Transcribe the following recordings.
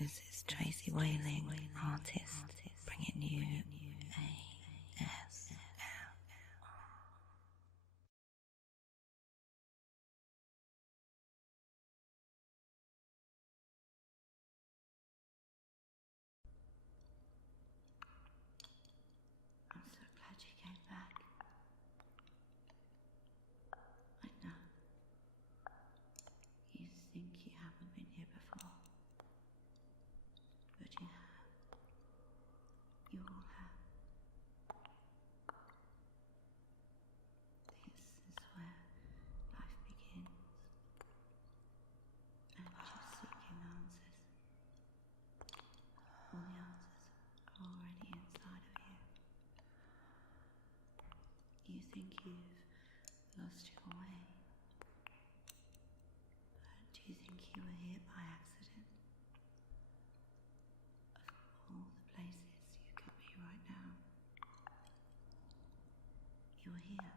This is Tracy Whaling, artist, bringing you ASMR. I'm so glad you came back. I know. You think you haven't been here before, but you have. You all have. This is where life begins, and you're seeking answers. All the answers are already inside of you. You think you've lost your way, but do you think you were here by accident? Of all the places you could be right now, you're here.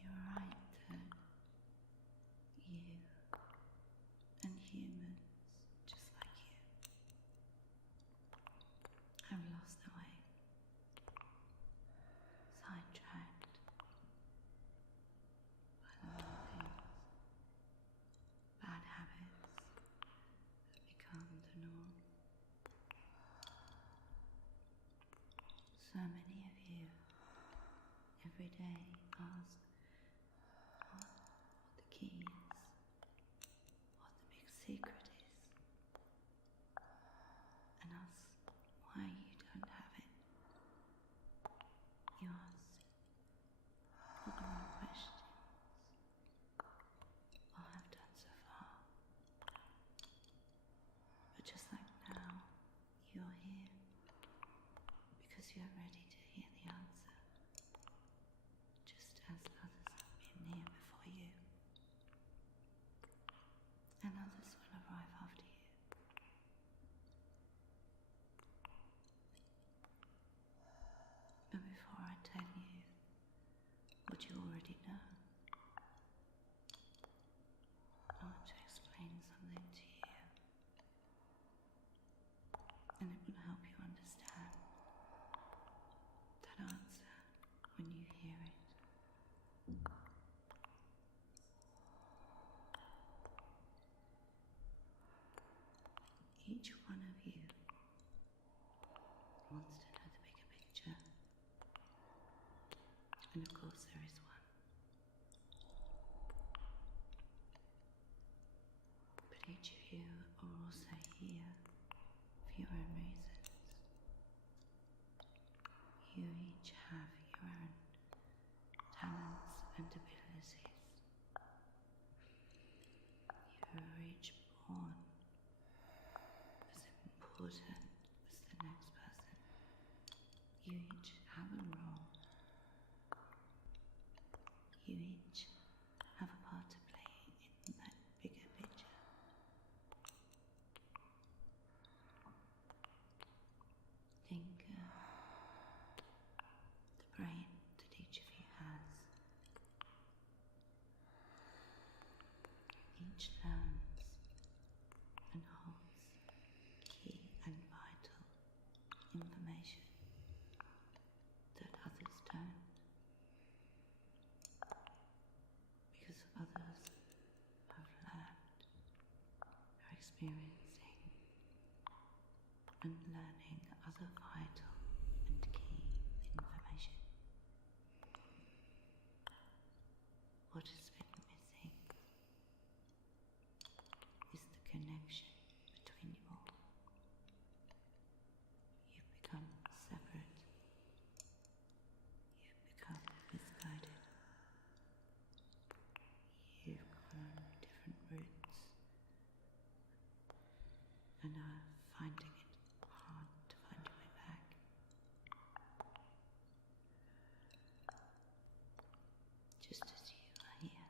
You're right that you and humans just like you have lost their way, sidetracked by the wrong things, bad habits that become the norm. So many of you every day ask what the key is, what the big secret is, and ask why you don't have it. You ask all the wrong questions, or have done so far. But just like now, you're here because you're ready to hear the answer, just as others have been here before you, and others will arrive after you. But before I tell you what you already know, I want to explain something to you, and it will help you understand that answer when you hear it. Each one of you wants to know the bigger picture, and of course there is one. But each of you are also here for your own reasons. You each have your own talents and abilities. You are each born as important as the next person. You each have a role. You each have a part to play in that bigger picture. Think of the brain that each of you has. Each learns and holds key and vital information that others don't, because others have learned, are experiencing and learning other vital and key information. What has been missing is the connection between you all. You've become separate. You've become misguided. You've gone on different routes and are finding it hard to find your way back. Just as you are here,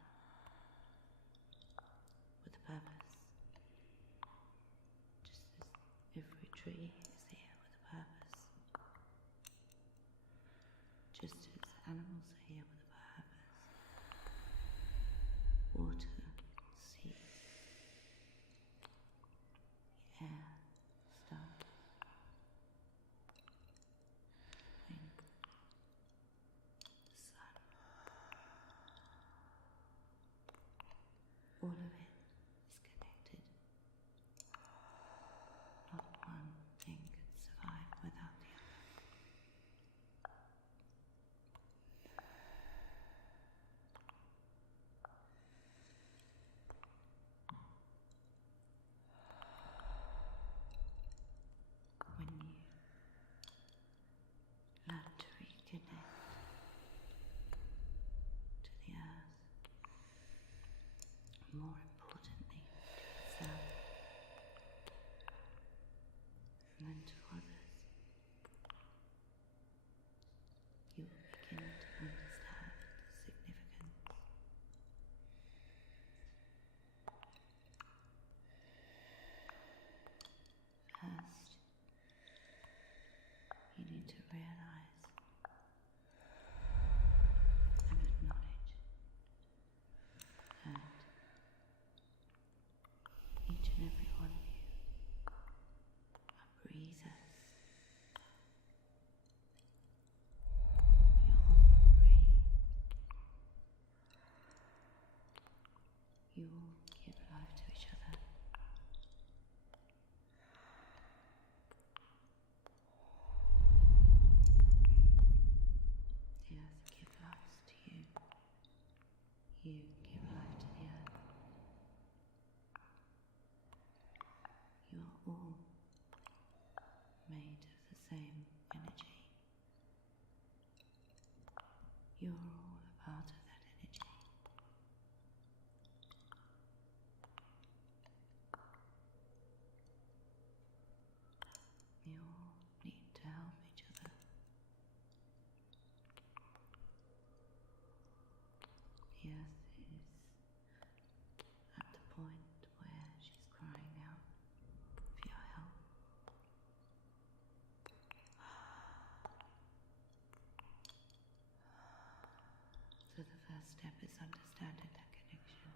first step is understanding that connection.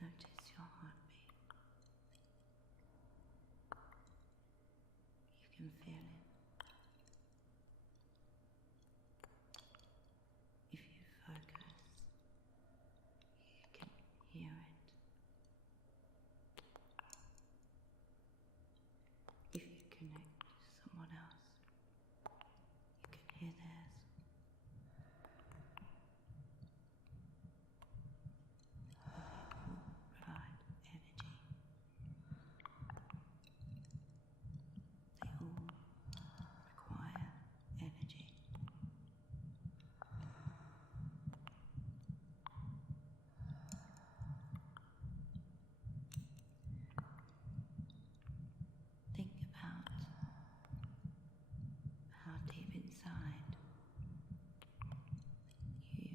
Notice your heartbeat. You can feel it. If you focus, you can hear it. If you connect to someone else, you can hear theirs. Provide energy. They all require energy. Think about how deep inside you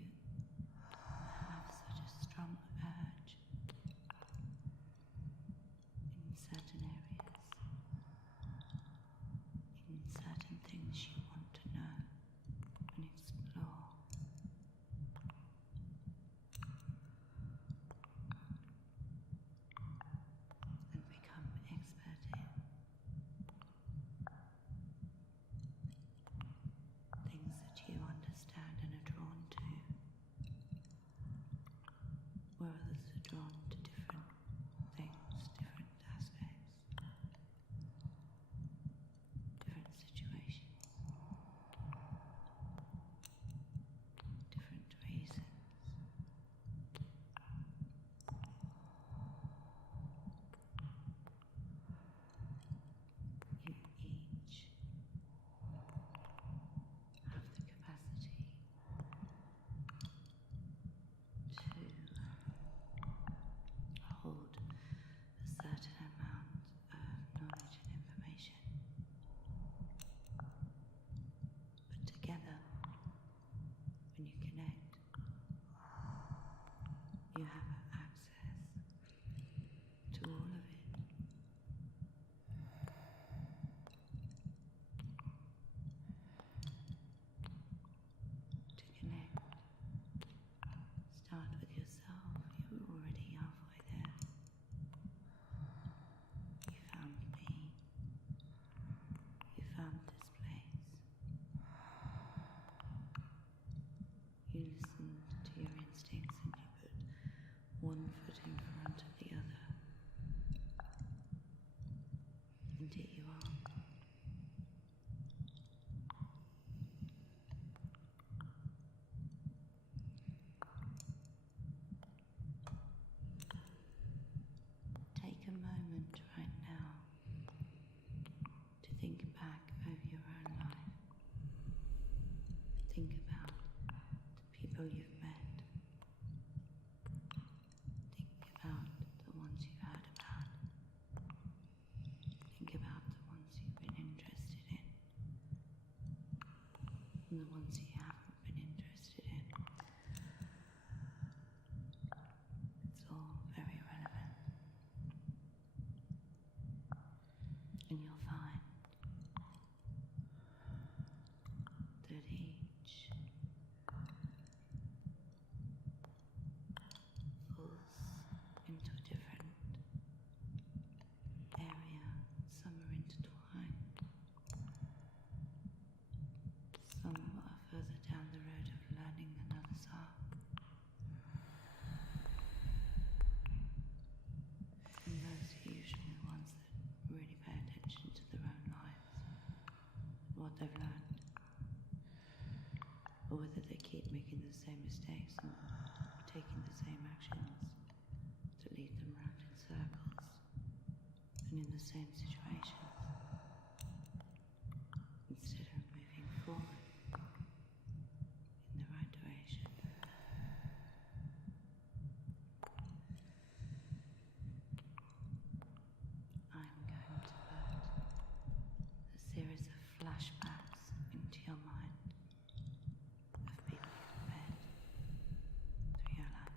have such a strong urge in certain areas, in certain things you want to know and explore. And become expert in things that you understand and are drawn to, where others are drawn to different things, different aspects, different situations, different reasons. You each have the capacity to hold a certain amount of knowledge and information, but together, when you connect, you have access to all of it. To connect, start with yourself. You're already halfway there. You found me. You found this place. You listened to your instincts and you put one foot in front of the other. And here you are. Take a moment right now to think back over your own life. Think about the people you've met. Think about the ones you've heard about. Think about the ones you've been interested in and the ones you haven't been interested in. It's all very relevant. And you'll find that each falls into a different area. Some are intertwined. Some are further down the road of learning than others are. And those are usually the ones that really pay attention to their own lives, what they've learned, or whether they keep making the same mistakes and taking the same actions that lead them round in circles and in the same situations, instead of moving forward in the right direction. I'm going to put a series of flashbacks into your mind of people you've met through your life.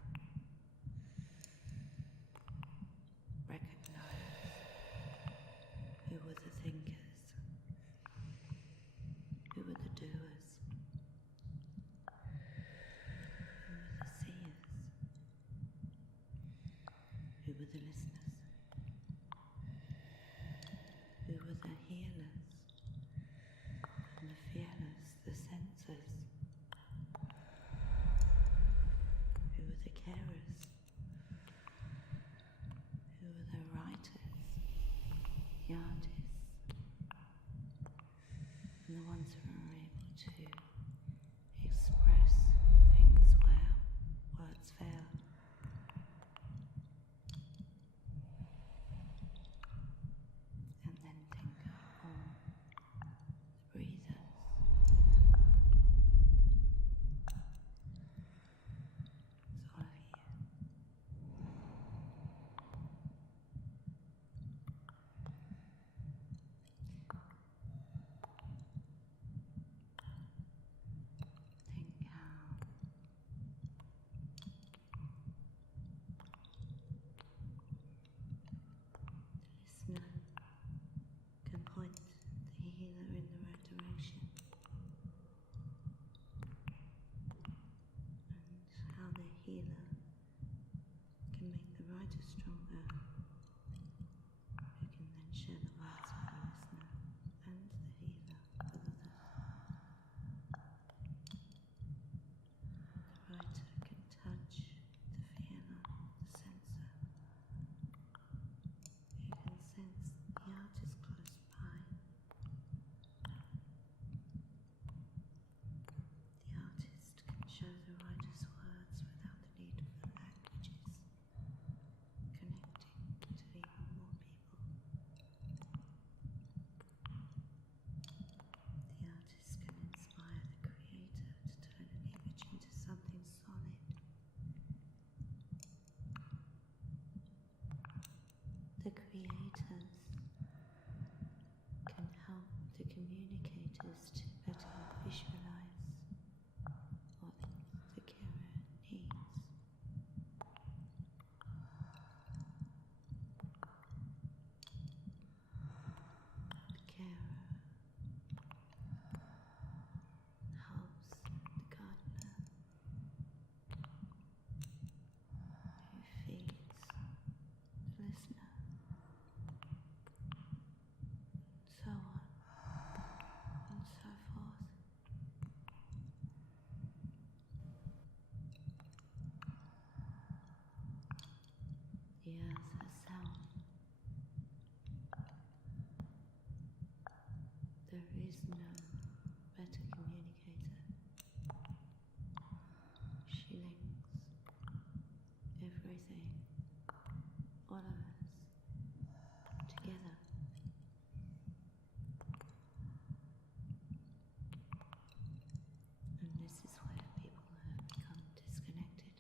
were the listeners? Who were the healers? And the feelers, the sensors? Who were the carers? Who were the writers? The artists? And the ones who are able to express things where words fail. And then think of all the breathers. It's all of you. Think how the listener can point the healer in the right direction, and how the healer can make the writer stronger, who can then share the words with the listener and the healer with others. The writer can touch the feeler, the sensor, who can sense the artist close by. The artist can show the writer's words without the need for languages, connecting to even more people. The artist can inspire the creator to turn an image into something solid. The creators can help the communicators to better visualize what the carer needs. The carer helps the gardener, who feeds the listener, so on and so forth. The earth herself. There is no better communicator. She links everything, all of us, together. And this is where people have become disconnected.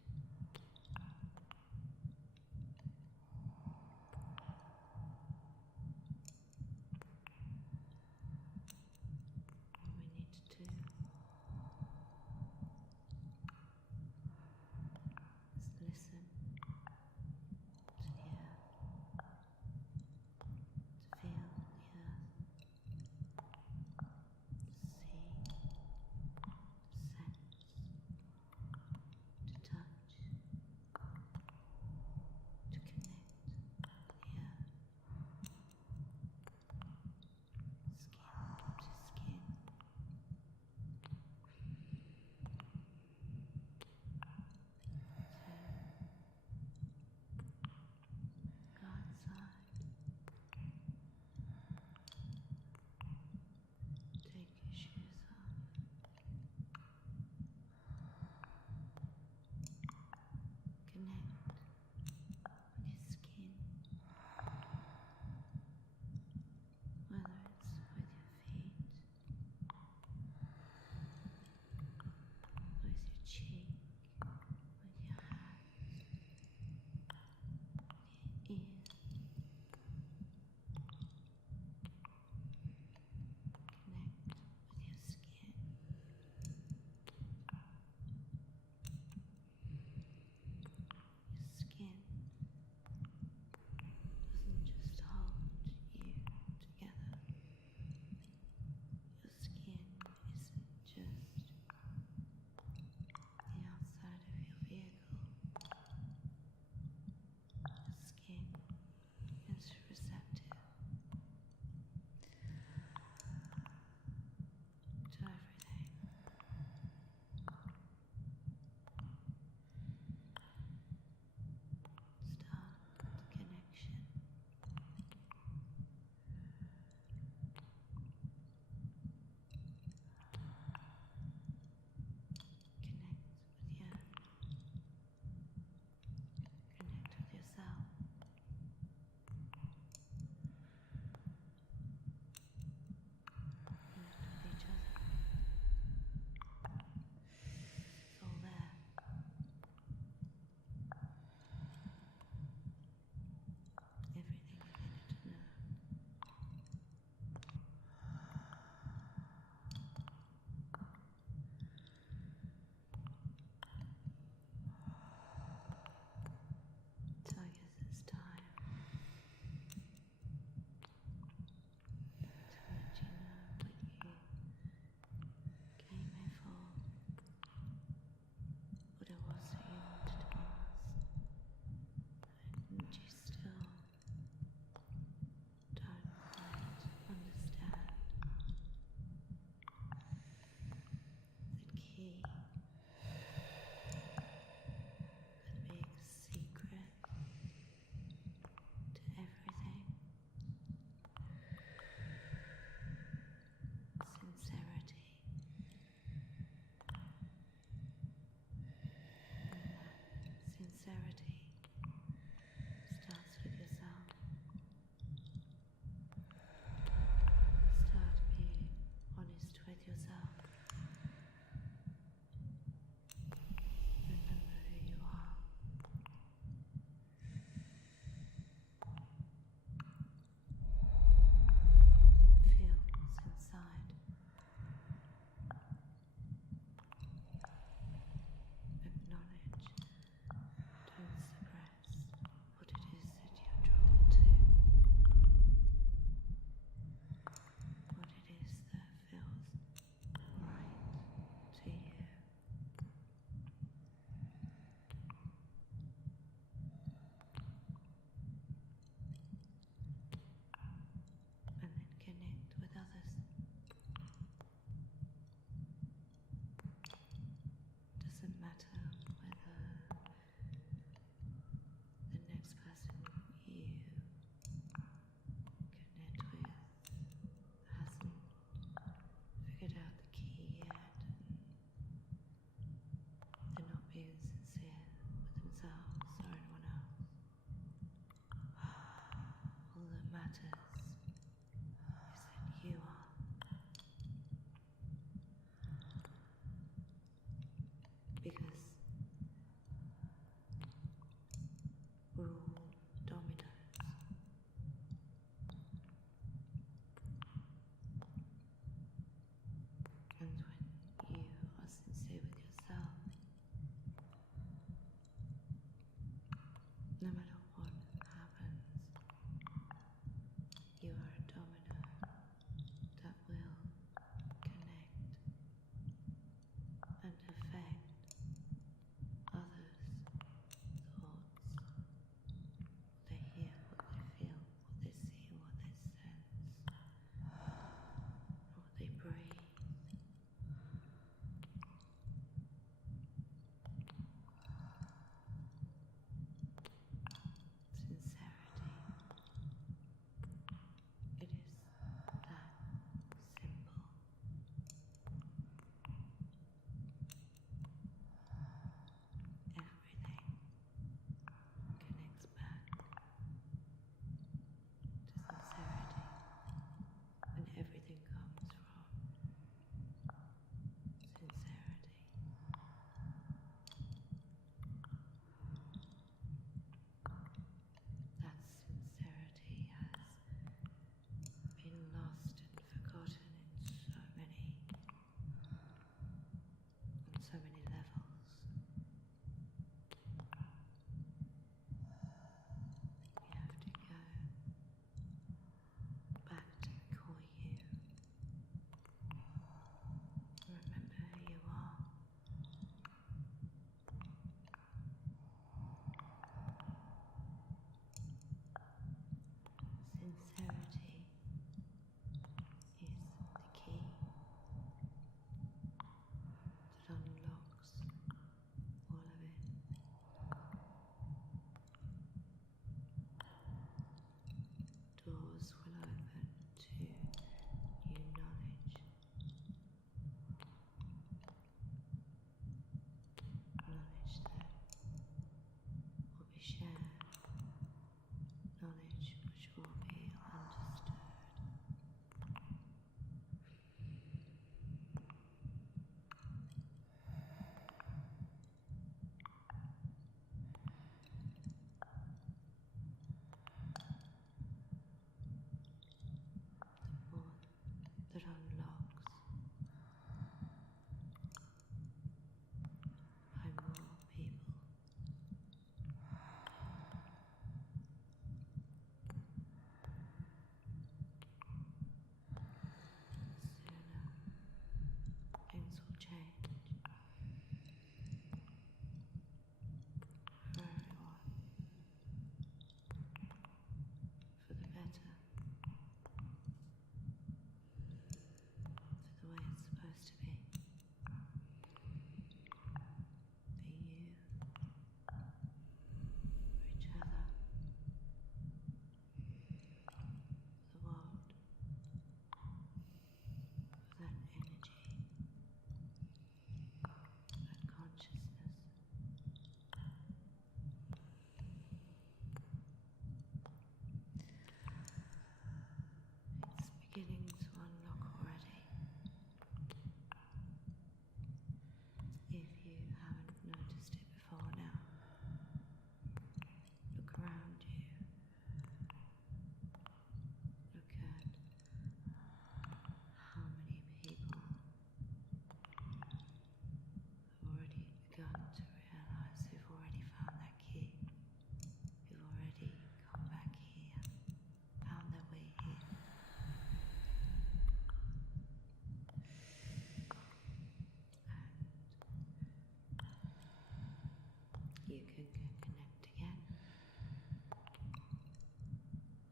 you can connect again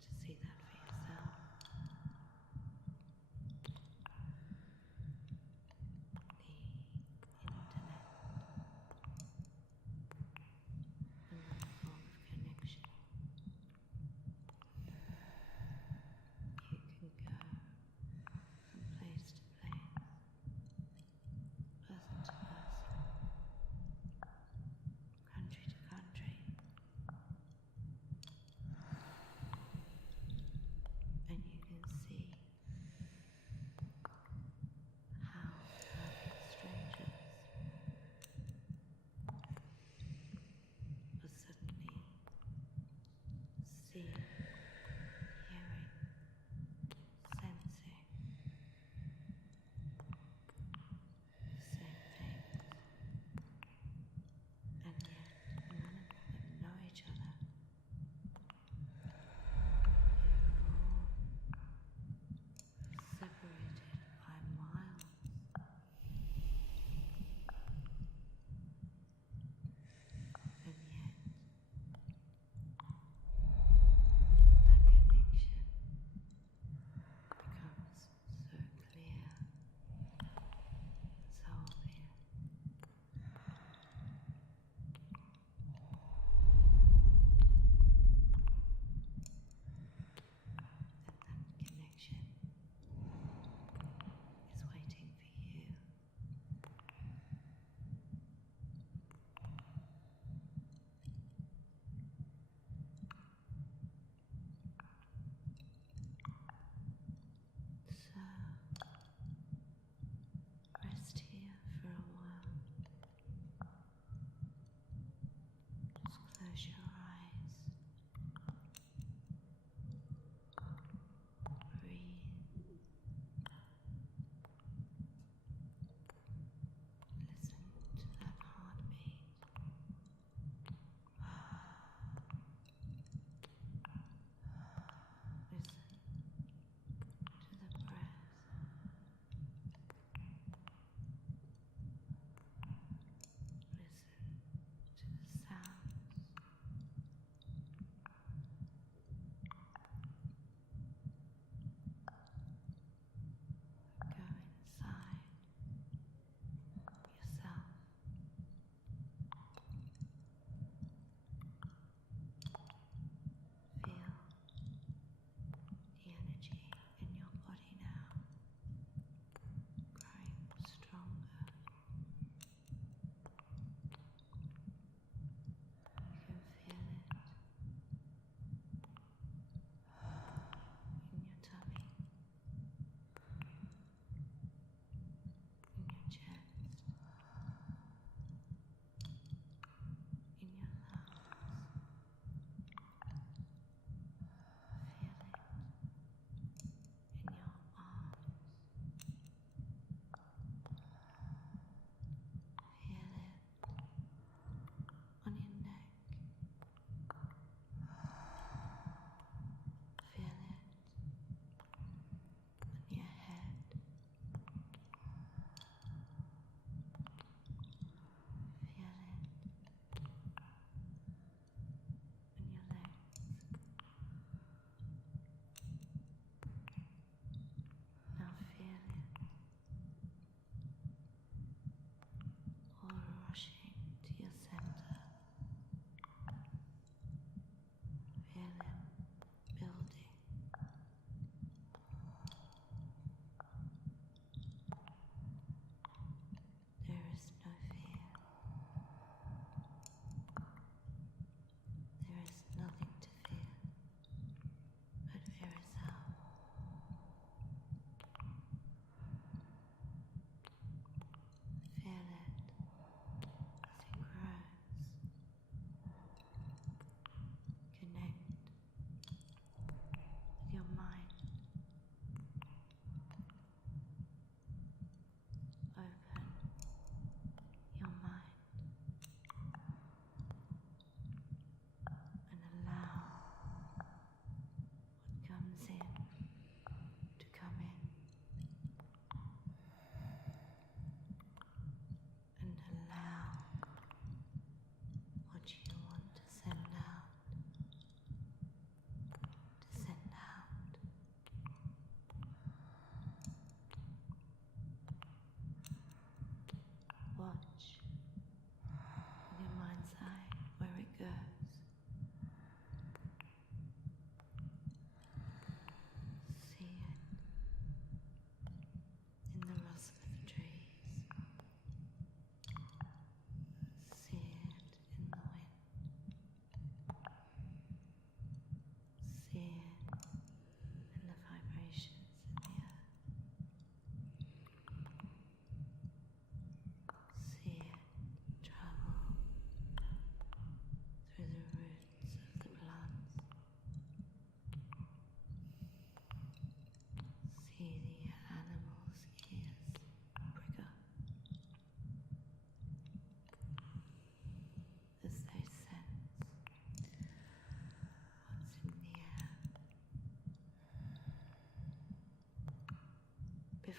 to see that for yourself. The internet, another form of connection. You can go from place to place, person to person, country to country,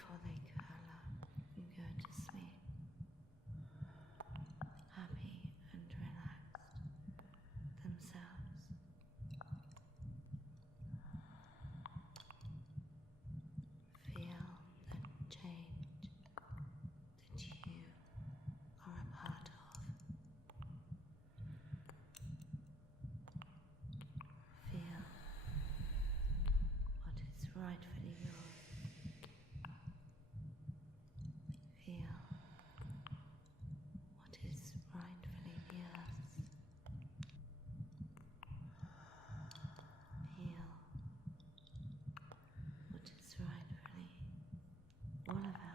before they curl up and go to sleep, happy and relaxed themselves. Feel that change that you are a part of. Feel what is rightfully yours. Feel what is rightfully theirs. Feel what is rightfully all of